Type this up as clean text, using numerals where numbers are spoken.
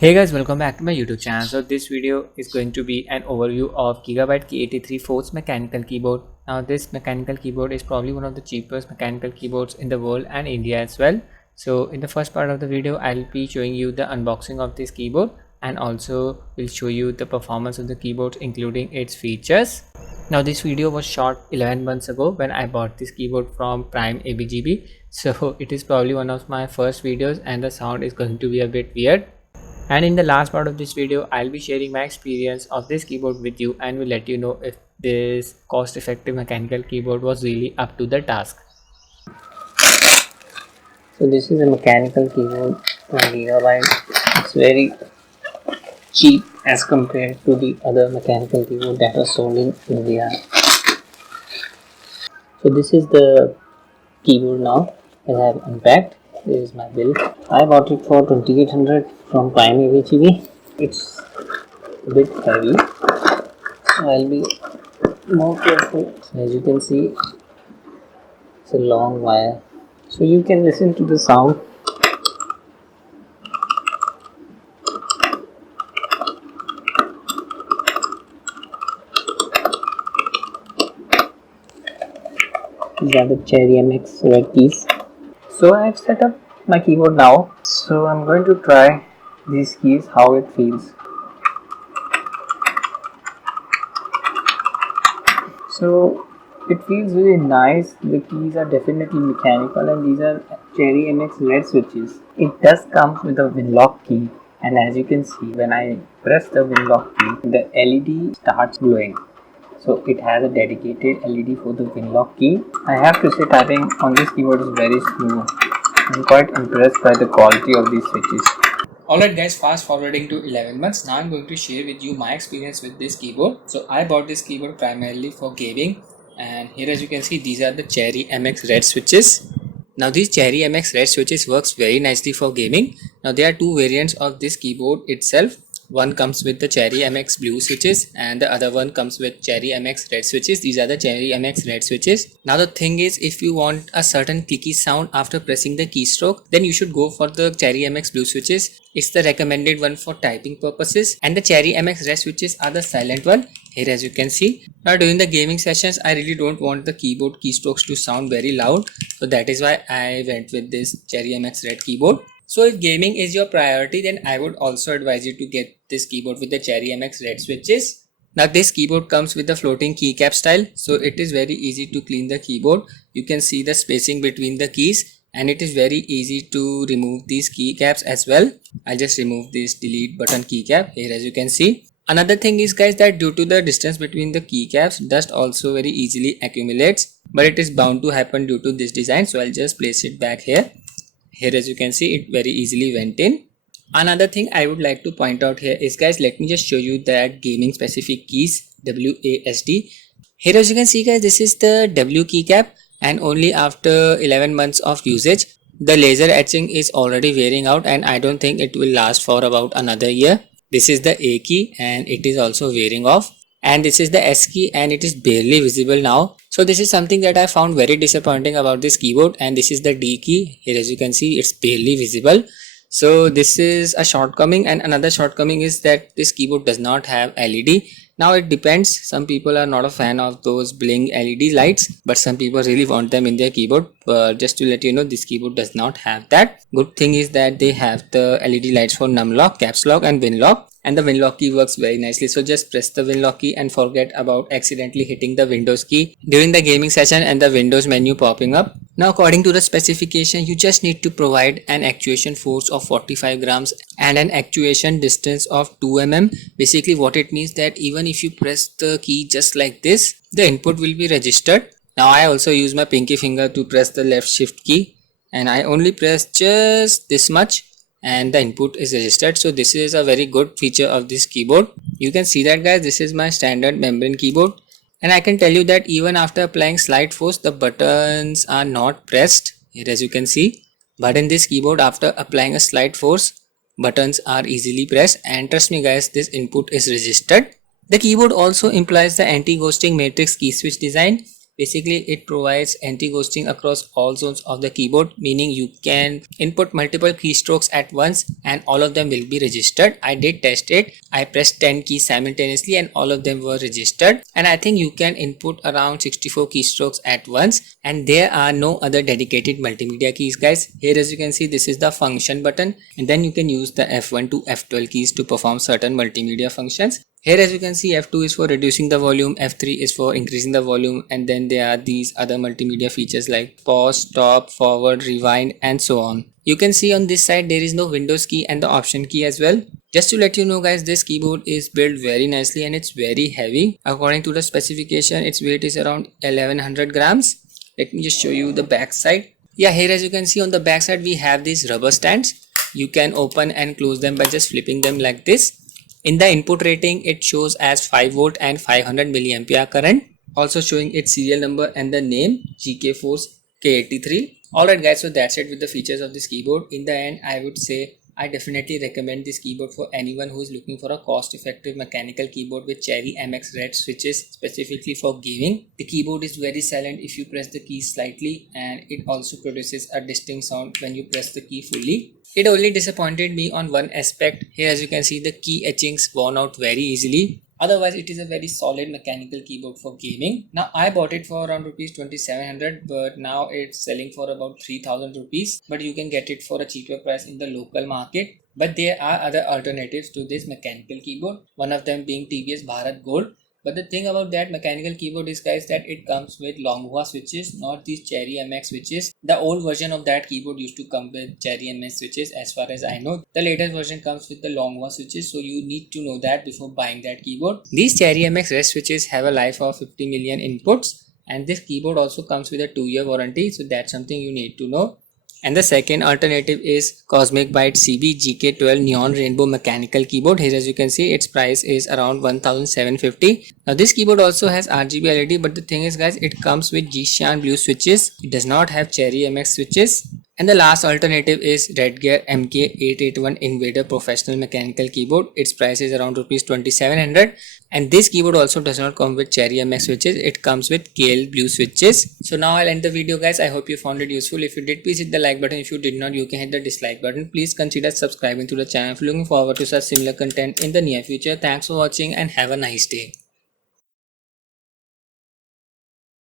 Hey guys, welcome back to my YouTube channel. So this video is going to be an overview of Gigabyte K83 FORCE mechanical keyboard. Now this mechanical keyboard is probably one of the cheapest mechanical keyboards in the world and India as well. So in the first part of the video, I'll be showing you the unboxing of this keyboard and also will show you the performance of the keyboard including its features. Now this video was shot 11 months ago when I bought this keyboard from Prime ABGB. So it is probably one of my first videos and the sound is going to be a bit weird. And in the last part of this video, I'll be sharing my experience of this keyboard with you and will let you know if this cost-effective mechanical keyboard was really up to the task. So this is a mechanical keyboard from Gigabyte. It's very cheap as compared to the other mechanical keyboard that are sold in India. So this is the keyboard now as I have unpacked. There is my bill. I bought it for 2800 from Prime ABGB. It's a bit heavy, so I'll be more careful. So as you can see, it's a long wire, so you can listen to the sound. These are the Cherry MX RED keys. So I've set up my keyboard now, so I'm going to try these keys, how it feels. So it feels really nice. The keys are definitely mechanical and these are Cherry MX RED switches. It does come with a Winlock key, and as you can see, when I press the Winlock key, the LED starts glowing. So it has a dedicated LED for the Winlock key. I have to say, typing on this keyboard is very smooth. I'm quite impressed by the quality of these switches. Alright guys, fast forwarding to 11 months. Now I'm going to share with you my experience with this keyboard. So I bought this keyboard primarily for gaming, and here as you can see, these are the Cherry MX RED switches. Now these Cherry MX RED switches works very nicely for gaming. Now there are two variants of this keyboard itself. One comes with the Cherry MX blue switches and the other one comes with Cherry MX red switches. These are the Cherry MX red switches. Now the thing is, if you want a certain clicky sound after pressing the keystroke, then you should go for the Cherry MX blue switches. It's the recommended one for typing purposes, and the Cherry MX red switches are the silent one. Here as you can see. Now during the gaming sessions, I really don't want the keyboard keystrokes to sound very loud, so that is why I went with this Cherry MX red keyboard. So if gaming is your priority, then I would also advise you to get this keyboard with the Cherry MX red switches. Now this keyboard comes with a floating keycap style, so it is very easy to clean the keyboard. You can see the spacing between the keys, and it is very easy to remove these keycaps as well. I'll just remove this delete button keycap here as you can see. Another thing is guys, that due to the distance between the keycaps, dust also very easily accumulates, but it is bound to happen due to this design, so I'll just place it back here. Here as you can see, it very easily went in. Another thing I would like to point out here is guys, let me just show you that gaming specific keys, WASD. Here as you can see guys, this is the W keycap, and only after 11 months of usage, the laser etching is already wearing out, and I don't think it will last for about another year. This is the A key and it is also wearing off, and this is the S key and it is barely visible now. So this is something that I found very disappointing about this keyboard. And this is the D key. Here as you can see, it's barely visible. So this is a shortcoming, and another shortcoming is that this keyboard does not have LED. Now it depends, some people are not a fan of those bling LED lights, but some people really want them in their keyboard. But just to let you know, this keyboard does not have that. Good thing is that they have the LED lights for numlock, caps lock and winlock, and the winlock key works very nicely. So just press the winlock key and forget about accidentally hitting the Windows key during the gaming session and the Windows menu popping up. Now according to the specification, you just need to provide an actuation force of 45 grams and an actuation distance of 2 mm. Basically what it means, that even if you press the key just like this, the input will be registered. Now I also use my pinky finger to press the left shift key, and I only press just this much and the input is registered. So this is a very good feature of this keyboard. You can see that guys, this is my standard membrane keyboard, and I can tell you that even after applying slight force, the buttons are not pressed here as you can see. But in this keyboard, after applying a slight force, buttons are easily pressed, and trust me guys, this input is registered. The keyboard also implies the anti-ghosting matrix key switch design, Basically, it provides anti-ghosting across all zones of the keyboard, meaning you can input multiple keystrokes at once and all of them will be registered. I did test it. I pressed 10 keys simultaneously and all of them were registered. And I think you can input around 64 keystrokes at once, and there are no other dedicated multimedia keys, guys. Here, as you can see, this is the function button, and then you can use the F1 to F12 keys to perform certain multimedia functions. Here, as you can see, F2 is for reducing the volume, F3 is for increasing the volume, and then there are these other multimedia features like pause, stop, forward, rewind, and so on. You can see on this side there is no Windows key and the option key as well. Just to let you know, guys, this keyboard is built very nicely and it's very heavy. According to the specification, its weight is around 1100 grams. Let me just show you the back side. Yeah, here as you can see on the back side we have these rubber stands. You can open and close them by just flipping them like this. In the input rating, it shows as 5 volt and 500 milliampere current, also showing its serial number and the name GK FORCE K83. Alright guys, so that's it with the features of this keyboard. In the end, I would say I definitely recommend this keyboard for anyone who is looking for a cost-effective mechanical keyboard with Cherry MX RED switches specifically for gaming. The keyboard is very silent if you press the keys slightly, and it also produces a distinct sound when you press the key fully. It only disappointed me on one aspect. Here as you can see, the key etchings worn out very easily. Otherwise, it is a very solid mechanical keyboard for gaming. Now, I bought it for around rupees 2700, but now it's selling for about 3000 rupees. But you can get it for a cheaper price in the local market. But there are other alternatives to this mechanical keyboard, one of them being TVS Bharat Gold. But the thing about that mechanical keyboard is, guys, that it comes with Longhua switches, not these Cherry MX switches. The old version of that keyboard used to come with Cherry MX switches as far as I know. The latest version comes with the Longhua switches, so you need to know that before buying that keyboard. These Cherry MX RED switches have a life of 50 million inputs, and this keyboard also comes with a 2-year warranty, so that's something you need to know. And the second alternative is Cosmic Byte CB GK12 Neon Rainbow Mechanical Keyboard. Here as you can see, its price is around 1750. Now this keyboard also has RGB LED, but the thing is, guys, it comes with G-Cyan blue switches. It does not have Cherry MX switches. And the last alternative is Redgear MK881 Invader Professional Mechanical Keyboard. Its price is around rupees 2700. And this keyboard also does not come with Cherry MX switches. It comes with KL blue switches. So now I'll end the video, guys. I hope you found it useful. If you did, please hit the like button. If you did not, you can hit the dislike button. Please consider subscribing to the channel. Looking forward to such similar content in the near future. Thanks for watching and have a nice day.